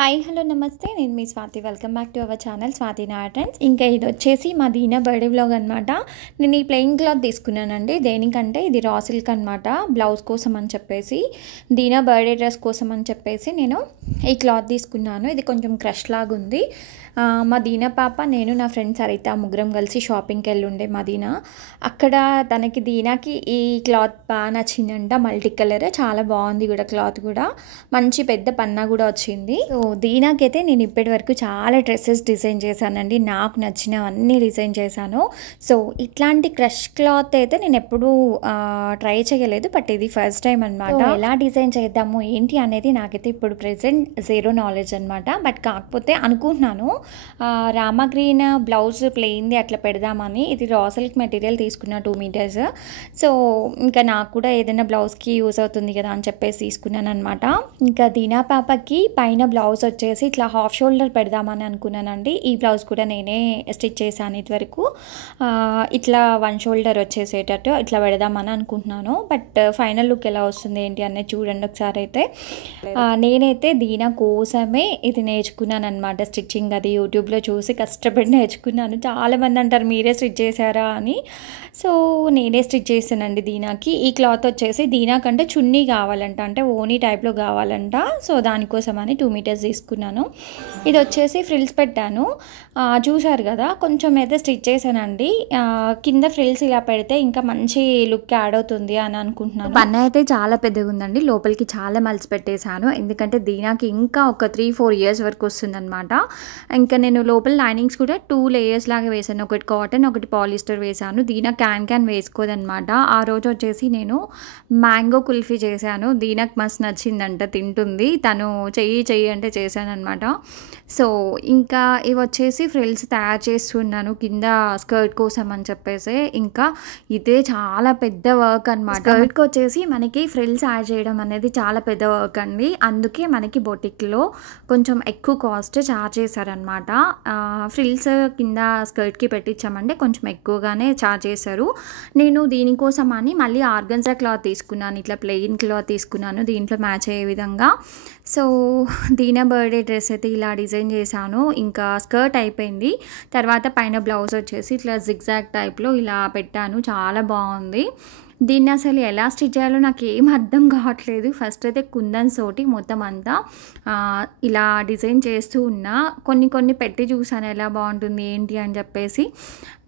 Hi hello నమస్తే, నేను మీ Swathi. Welcome back to our channel Swathi Nair trends. ఇంకా ఇది వచ్చేసి మా దీనా బర్త్డే వ్లాగ్ అనమాట. నేను ఈ ప్లెయిన్ క్లాత్ తీసుకున్నానండి. దేనికంటే ఇది రా సిల్క్ అనమాట, బ్లౌజ్ కోసం అని చెప్పేసి, దీనా బర్త్డే డ్రెస్ కోసం అని చెప్పేసి నేను ఈ క్లాత్ తీసుకున్నాను. ఇది కొంచెం క్రష్ లాగా ఉంది. మా దీనా పాప, నేను, నా ఫ్రెండ్ సరిత ముగ్గురం కలిసి షాపింగ్కి వెళ్ళుండే మా దీనా. అక్కడ తనకి దీనాకి ఈ క్లాత్ బాగా నచ్చిందంట. మల్టీ కలర్ చాలా బాగుంది కూడా, క్లాత్ కూడా మంచి పెద్ద పన్నా కూడా వచ్చింది. సో దీనాకైతే నేను ఇప్పటి వరకు చాలా డ్రెస్సెస్ డిజైన్ చేశానండి. నాకు నచ్చినవన్నీ డిజైన్ చేశాను. సో ఇట్లాంటి క్రష్ క్లాత్ అయితే నేను ఎప్పుడూ ట్రై చేయలేదు, బట్ ఇది ఫస్ట్ టైం అనమాట. ఎలా డిజైన్ చేద్దాము ఏంటి అనేది నాకైతే ఇప్పుడు ప్రెసెంట్ జీరో నాలెడ్జ్ అనమాట. బట్ కాకపోతే అనుకుంటున్నాను రామా గ్రీన్ బ్లౌజ్ ప్లెయిన్ది అట్లా పెడదామని. ఇది రా సిల్క్ మెటీరియల్ తీసుకున్న 2 మీటర్స్. సో ఇంకా నాకు కూడా ఏదైనా బ్లౌజ్కి యూజ్ అవుతుంది కదా అని చెప్పేసి తీసుకున్నాను అనమాట. ఇంకా దీనా పాపకి పైన బ్లౌజ్ వచ్చేసి ఇట్లా హాఫ్ షోల్డర్ పెడదామని అనుకున్నానండి. ఈ బ్లౌజ్ కూడా నేనే స్టిచ్ చేశాను ఇదివరకు. ఇట్లా 1 షోల్డర్ వచ్చేసేటట్టు ఇట్లా పెడదామని అనుకుంటున్నాను. బట్ ఫైనల్ లుక్ ఎలా వస్తుంది ఏంటి అనేది చూడండి ఒకసారి. అయితే నేనైతే దీనా కోసమే ఇది నేర్చుకున్నాను అనమాట, స్టిచ్చింగ్. అది యూట్యూబ్లో చూసి కష్టపడి నేర్చుకున్నాను. చాలామంది అంటారు మీరే స్టిచ్ చేశారా అని. సో నేనే స్టిచ్ చేశానండి దీనాకి. ఈ క్లాత్ వచ్చేసి దీనా కంటే చున్నీ కావాలంట, అంటే ఓనీ టైప్లో కావాలంట. సో దానికోసం అని 2 మీటర్స్ తీసుకున్నాను. ఇది వచ్చేసి ఫ్రిల్స్ పెట్టాను, చూసారు కదా. కొంచెం అయితే స్టిచ్ చేశానండి. కింద ఫ్రిల్స్ ఇలా పెడితే ఇంకా మంచి లుక్ యాడ్ అవుతుంది అని అనుకుంటున్నాను. పన్న అయితే చాలా పెద్దగా ఉందండి, లోపలికి చాలా మలిసి పెట్టేశాను. ఎందుకంటే దీనాకి ఇంకా ఒక 3-4 ఇయర్స్ వరకు వస్తుందన్నమాట. ఇంకా నేను లోపల లైనింగ్స్ కూడా 2 లేయర్స్ లాగా వేసాను. ఒకటి కాటన్, ఒకటి పాలిస్టర్ వేసాను. దీనా క్యాన్ వేసుకోదనమాట. ఆ రోజు వచ్చేసి నేను మ్యాంగో కుల్ఫీ చేశాను. దీనాకి మస్తు నచ్చిందంట, తింటుంది. తను చెయ్యి అంటే చేశాను అనమాట. సో ఇంకా ఇవి వచ్చేసి ఫ్రిల్స్ తయారు చేస్తున్నాను కింద స్కర్ట్ కోసం అని చెప్పేసి. ఇంకా ఇదే చాలా పెద్ద వర్క్ అనమాట. స్కర్ట్కి వచ్చేసి మనకి ఫ్రిల్స్ యాడ్ చేయడం అనేది చాలా పెద్ద వర్క్ అండి. అందుకే మనకి బొటిక్లో కొంచెం ఎక్కువ కాస్ట్ చార్జ్ చేశారనమాట. ఫ్రిల్స్ కింద స్కర్ట్కి పెట్టించామంటే కొంచెం ఎక్కువగానే చార్జ్ చేశారు. నేను దీనికోసం అని మళ్ళీ ఆర్గన్జా క్లాత్ తీసుకున్నాను, ఇట్లా ప్లెయిన్ క్లాత్ తీసుకున్నాను దీంట్లో మ్యాచ్ అయ్యే విధంగా. సో దీనా బర్త్డే డ్రెస్ అయితే ఇలా డిజైన్ చేశాను. ఇంకా స్కర్ట్ అయిపోయింది. తర్వాత పైన బ్లౌజ్ వచ్చేసి ఇట్లా జిగ్జాగ్ టైప్లో ఇలా పెట్టాను. చాలా బాగుంది. దీన్ని అసలు ఎలా స్టిచ్ చేయాలో నాకు ఏం అర్థం కావట్లేదు. ఫస్ట్ అయితే కుందన్స్ తోటి మొత్తం అంతా ఇలా డిజైన్ చేస్తూ ఉన్నా. కొన్ని పెట్టి చూసాను ఎలా బాగుంటుంది ఏంటి అని చెప్పేసి.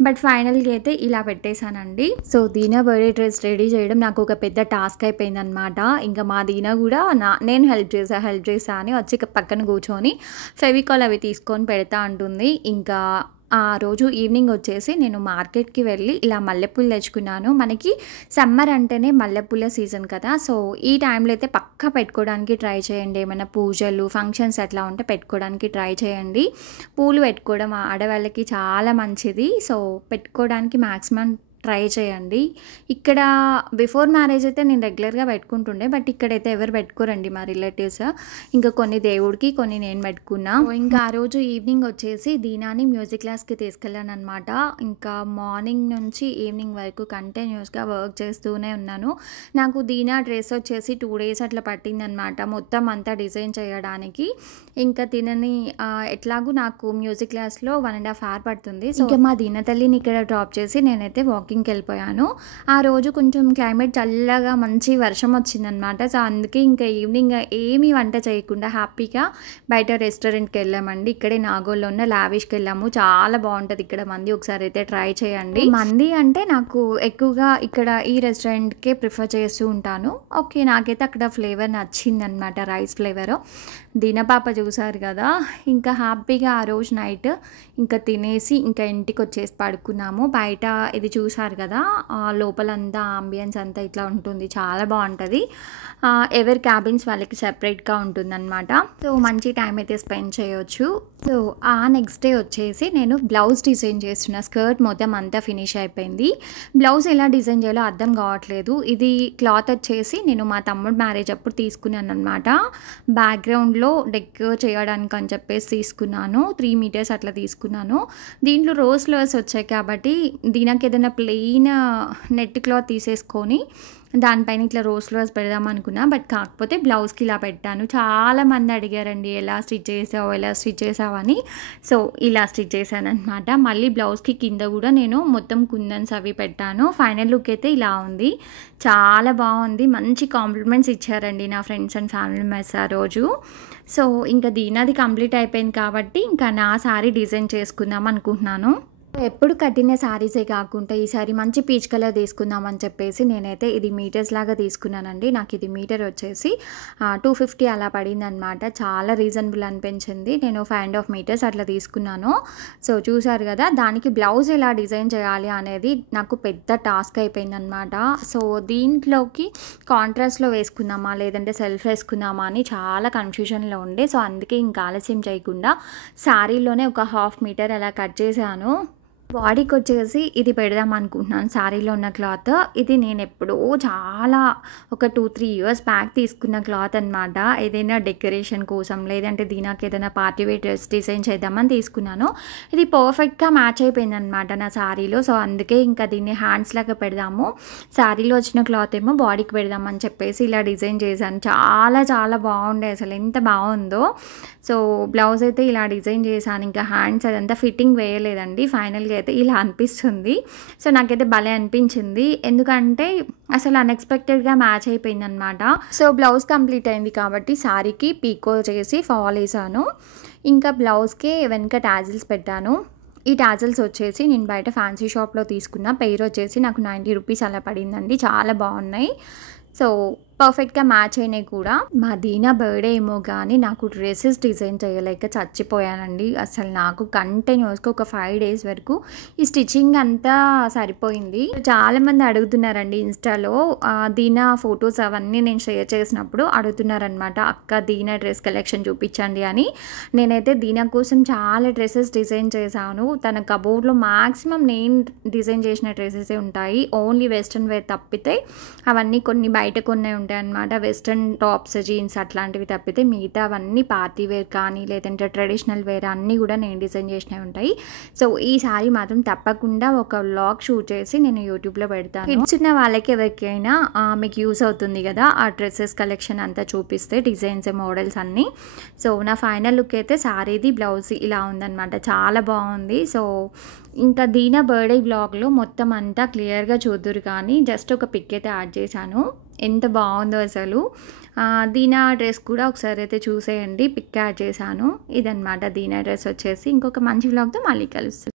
బట్ ఫైనల్గా అయితే ఇలా పెట్టేశానండి. సో దీనా బర్త్డే డ్రెస్ రెడీ చేయడం నాకు ఒక పెద్ద టాస్క్ అయిపోయింది అనమాట. ఇంకా మా దీనా కూడా నేను హెల్ప్ చేసా అని వచ్చి పక్కన కూర్చొని ఫెవికాల్ అవి తీసుకొని పెడతా అంటుంది. ఇంకా ఆ రోజు ఈవినింగ్ వచ్చేసి నేను మార్కెట్కి వెళ్ళి ఇలా మల్లెపూలు తెచ్చుకున్నాను. మనకి సమ్మర్ అంటేనే మల్లెపూల సీజన్ కదా. సో ఈ టైంలో అయితే పక్కా పెట్టుకోవడానికి ట్రై చేయండి. ఏమైనా పూజలు ఫంక్షన్స్ అట్లా ఉంటే పెట్టుకోవడానికి ట్రై చేయండి. పూలు పెట్టుకోవడం ఆడవాళ్ళకి చాలా మంచిది. సో పెట్టుకోవడానికి మ్యాక్సిమం ట్రై చేయండి. ఇక్కడ బిఫోర్ మ్యారేజ్ అయితే నేను రెగ్యులర్గా పెట్టుకుంటుండే, బట్ ఇక్కడైతే ఎవరు పెట్టుకోరండి మా రిలేటివ్స్. ఇంకా కొన్ని దేవుడికి, కొన్ని నేను పెట్టుకున్నా. ఇంకా ఆ రోజు ఈవినింగ్ వచ్చేసి దీనాని మ్యూజిక్ క్లాస్కి తీసుకెళ్ళాను అనమాట. ఇంకా మార్నింగ్ నుంచి ఈవినింగ్ వరకు కంటిన్యూస్గా వర్క్ చేస్తూనే ఉన్నాను. నాకు దీనా డ్రెస్ వచ్చేసి 2 డేస్ అట్లా పట్టిందనమాట మొత్తం అంతా డిజైన్ చేయడానికి. ఇంకా తినని ఎట్లాగూ నాకు మ్యూజిక్ క్లాస్లో 1.5 hour పడుతుంది. సో ఇంకా మా దీన తల్లిని ఇక్కడ డ్రాప్ చేసి నేనైతే వాకింగ్కి వెళ్ళిపోయాను. ఆ రోజు కొంచెం క్లైమేట్ చల్లగా మంచి వర్షం వచ్చిందనమాట. సో అందుకే ఇంకా ఈవినింగ్ ఏమీ వంట చేయకుండా హ్యాపీగా బయట రెస్టారెంట్కి వెళ్ళామండి. ఇక్కడే నాగోల్లో ఉన్న లావిష్కి వెళ్ళాము. చాలా బాగుంటుంది ఇక్కడ మంది, ఒకసారి అయితే ట్రై చేయండి. మంది అంటే నాకు ఎక్కువగా ఇక్కడ ఈ రెస్టారెంట్కే ప్రిఫర్ చేస్తూ ఉంటాను. ఓకే, నాకైతే అక్కడ ఫ్లేవర్ నచ్చిందనమాట, రైస్ ఫ్లేవర్. దీనపాప చూసారు కదా. ఇంకా హ్యాపీగా ఆ రోజు నైట్ ఇంకా తినేసి ఇంకా ఇంటికి వచ్చేసి పడుకున్నాము. బయట ఇది చూసారు కదా, లోపలంతా ఆంబియన్స్ అంతా ఇట్లా ఉంటుంది, చాలా బాగుంటుంది. ఎవరి క్యాబిన్స్ వాళ్ళకి సెపరేట్గా ఉంటుందన్నమాట. సో మంచి టైం అయితే స్పెండ్ చేయొచ్చు. సో ఆ నెక్స్ట్ డే వచ్చేసి నేను బ్లౌజ్ డిజైన్ చేస్తున్న. స్కర్ట్ మొత్తం అంతా ఫినిష్ అయిపోయింది. బ్లౌజ్ ఎలా డిజైన్ చేయాలో అర్థం కావట్లేదు. ఇది క్లాత్ వచ్చేసి నేను మా తమ్ముడు మ్యారేజ్ అప్పుడు తీసుకున్నాను అనమాట. బ్యాక్గ్రౌండ్లో డెక్ చేయడానికి అని చెప్పేసి తీసుకున్నాను. 3 మీటర్స్ అట్లా తీసుకున్నాను. దీంట్లో రోజ్ ఫ్లవర్స్ వచ్చాయి కాబట్టి దీనికి ఏదైనా ప్లెయిన్ నెట్ క్లాత్ తీసేసుకొని దానిపైన ఇట్లా రోజ్ ఫ్లవర్స్ పెడదాం అనుకున్నా, బట్ కాకపోతే బ్లౌజ్కి ఇలా పెట్టాను. చాలామంది అడిగారండి ఎలా స్టిచ్ చేసావు అని. సో ఇలా స్టిచ్ చేశాను అనమాట. మళ్ళీ బ్లౌజ్కి కింద కూడా నేను మొత్తం కుందన్స్ అవి పెట్టాను. ఫైనల్ లుక్ అయితే ఇలా ఉంది, చాలా బాగుంది. మంచి కాంప్లిమెంట్స్ ఇచ్చారండి నా ఫ్రెండ్స్ అండ్ ఫ్యామిలీ మెంబర్స్ ఆ రోజు. సో ఇంకా దీనాది కంప్లీట్ అయిపోయింది కాబట్టి ఇంకా నా శారీ డిజైన్ చేసుకుందాం అనుకుంటున్నాను. ఎప్పుడు కట్టిన శారీసే కాకుండా ఈసారి మంచి పీచ్ కలర్ తీసుకుందాం అని చెప్పేసి నేనైతే ఇది మీటర్స్ లాగా తీసుకున్నానండి. నాకు ఇది మీటర్ వచ్చేసి 250 అలా పడింది అనమాట. చాలా రీజనబుల్ అనిపించింది. నేను 5.5 మీటర్స్ అట్లా తీసుకున్నాను. సో చూసారు కదా, దానికి బ్లౌజ్ ఎలా డిజైన్ చేయాలి అనేది నాకు పెద్ద టాస్క్ అయిపోయింది అనమాట. సో దీంట్లోకి కాంట్రాస్ట్లో వేసుకుందామా లేదంటే సెల్ఫ్ వేసుకుందామా అని చాలా కన్ఫ్యూజన్లో ఉండే. సో అందుకే ఇంకా ఆలస్యం చేయకుండా శారీలోనే ఒక 1/2 మీటర్ అలా కట్ చేశాను. బాడీకి వచ్చేసి ఇది పెడదాం అనుకుంటున్నాను శారీలో ఉన్న క్లాత్. ఇది నేను ఎప్పుడో చాలా ఒక 2-3 ఇయర్స్ బ్యాక్ తీసుకున్న క్లాత్ అనమాట. ఏదైనా డెకరేషన్ కోసం లేదంటే దీనికి ఏదైనా పార్టీ వేర్ డ్రెస్ డిజైన్ చేద్దామని తీసుకున్నాను. ఇది పర్ఫెక్ట్గా మ్యాచ్ అయిపోయింది అనమాట నా శారీలో. సో అందుకే ఇంకా దీన్ని హ్యాండ్స్ లాగా పెడదాము, శారీలో వచ్చిన క్లాత్ ఏమో బాడీకి పెడదామని చెప్పేసి ఇలా డిజైన్ చేశాను. చాలా చాలా బాగుండే, అసలు ఎంత బాగుందో. సో బ్లౌజ్ అయితే ఇలా డిజైన్ చేశాను. ఇంకా హ్యాండ్స్ అదంతా ఫిట్టింగ్ వేయలేదండి. ఫైనల్గా అయితే ఇలా అనిపిస్తుంది. సో నాకైతే భలే అనిపించింది, ఎందుకంటే అసలు అన్ఎక్స్పెక్టెడ్గా మ్యాచ్ అయిపోయింది అనమాట. సో బ్లౌజ్ కంప్లీట్ అయింది కాబట్టి శారీకి పీకో చేసి ఫాల్ వేసాను. ఇంకా బ్లౌజ్కి వెనక టాజిల్స్ పెట్టాను. ఈ టాజిల్స్ వచ్చేసి నేను బయట ఫ్యాన్సీ షాప్లో తీసుకున్న పెయిర్ వచ్చేసి నాకు 90 రూపీస్ అలా పడిందండి. చాలా బాగున్నాయి. సో పర్ఫెక్ట్గా మ్యాచ్ అయినాయి కూడా. మా దీనా బర్త్డే ఏమో కానీ నాకు డ్రెస్సెస్ డిజైన్ చేయలేక చచ్చిపోయానండి. అసలు నాకు కంటిన్యూస్గా ఒక 5 డేస్ వరకు ఈ స్టిచ్చింగ్ అంతా సరిపోయింది. చాలామంది అడుగుతున్నారండి ఇన్స్టాలో దీనా ఫొటోస్ అవన్నీ నేను షేర్ చేసినప్పుడు అడుగుతున్నారనమాట, అక్క దీనా డ్రెస్ కలెక్షన్ చూపించండి అని. నేనైతే దీనా కోసం చాలా డ్రెస్సెస్ డిజైన్ చేశాను. తన కబోర్డ్లో మ్యాక్సిమం నేను డిజైన్ చేసిన డ్రెస్సెసే ఉంటాయి. ఓన్లీ వెస్ట్రన్ వేర్ తప్పితే అవన్నీ కొన్ని బయట కొన్ని ఉంటాయి అనమాట. వెస్ట్రన్ టాప్స్, జీన్స్ అట్లాంటివి తప్పితే మిగతా అవన్నీ పార్టీ వేర్ కానీ లేదంటే ట్రెడిషనల్ వేర్ అన్నీ కూడా నేను డిజైన్ చేసినవి ఉంటాయి. సో ఈ సారీ మాత్రం తప్పకుండా ఒక వ్లాగ్ షూట్ చేసి నేను యూట్యూబ్లో పెడతాను. కిడ్స్ ఉన్న వాళ్ళకి ఎవరికైనా మీకు యూస్ అవుతుంది కదా ఆ డ్రెస్సెస్ కలెక్షన్ అంతా చూపిస్తే, డిజైన్స్ మోడల్స్ అన్నీ. సో నా ఫైనల్ లుక్ అయితే సారీది బ్లౌజ్ ఇలా ఉందన్నమాట, చాలా బాగుంది. సో ఇంకా దీనా బర్త్డే బ్లాగ్లో మొత్తం అంతా క్లియర్గా చూద్దురు కానీ జస్ట్ ఒక పిక్ అయితే యాడ్ చేశాను. ఎంత బాగుందో అసలు. దీనా డ్రెస్ కూడా ఒకసారి అయితే చూసేయండి, పిక్ యాడ్ చేశాను. ఇదన్నమాట దీనా డ్రెస్ వచ్చేసి. ఇంకొక మంచి వ్లాగ్తో మళ్ళీ కలుస్తాను.